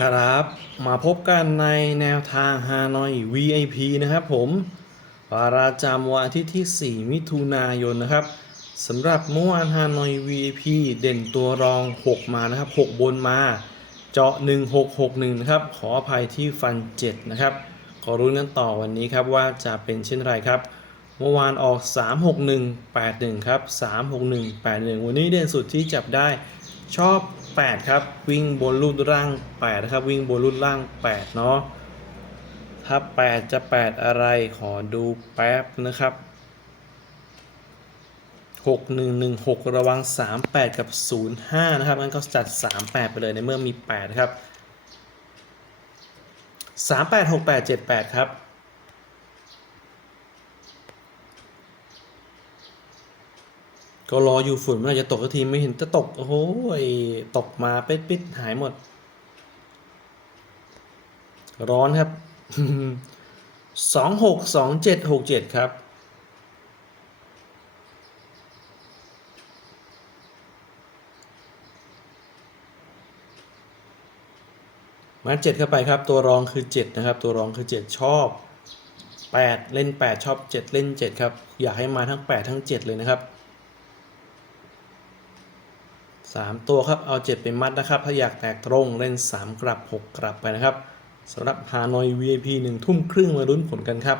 ครับ มาพบกันในแนวทางฮานอย VIP นะครับผมประจำวันอาทิตย์ที่ 4 มิถุนายนนะครับสำหรับเมื่อวานฮานอย VIP เด่นตัวรอง 6 มานะครับ 6 บนมา เจาะ 1661 นะครับ ขออภัยที่ฟัน 7 นะครับ ขอรู้นกันต่อวันนี้ครับว่าจะเป็นเช่นไรครับ เมื่อวานออก 36181 ครับ 36181 วันนี้เด่นสุดที่จับได้ชอบ 8 ครับ วิ่งบนรูดร่าง 8 นะครับ วิ่งบนรูดล่าง 8 เนาะถ้า 8 จะ 8 อะไรขอดูแป๊บนะครับ 6116 ระวัง 38 กับ 05 นะครับงั้นก็จัด 38 ไปเลยในเมื่อมี 8 ครับ 38 68 78 ครับ ก็รออยู่ฝุ่นเมื่อไหร่จะตกสักทีไม่เห็นจะตก โอ้โหตกมาปิดปิดหายหมด ร้อนครับสองหกสองเจ็ดหกเจ็ดครับ มาเจ็ดเข้าไปครับ ตัวรองคือ7นะครับ ตัวรองคือ7ชอบ8เล่น8ชอบ7เล่น7ครับ อยากให้มาทั้ง8ทั้ง7เลยนะครับ 3 ตัวครับ เอา7ไปมัดนะครับ ถ้าอยากแตกตรงเล่น 3 กลับ 6 กลับไปนะครับสำหรับฮานอย VIP 1 ทุ่มครึ่งมาลุ้นผลกันครับ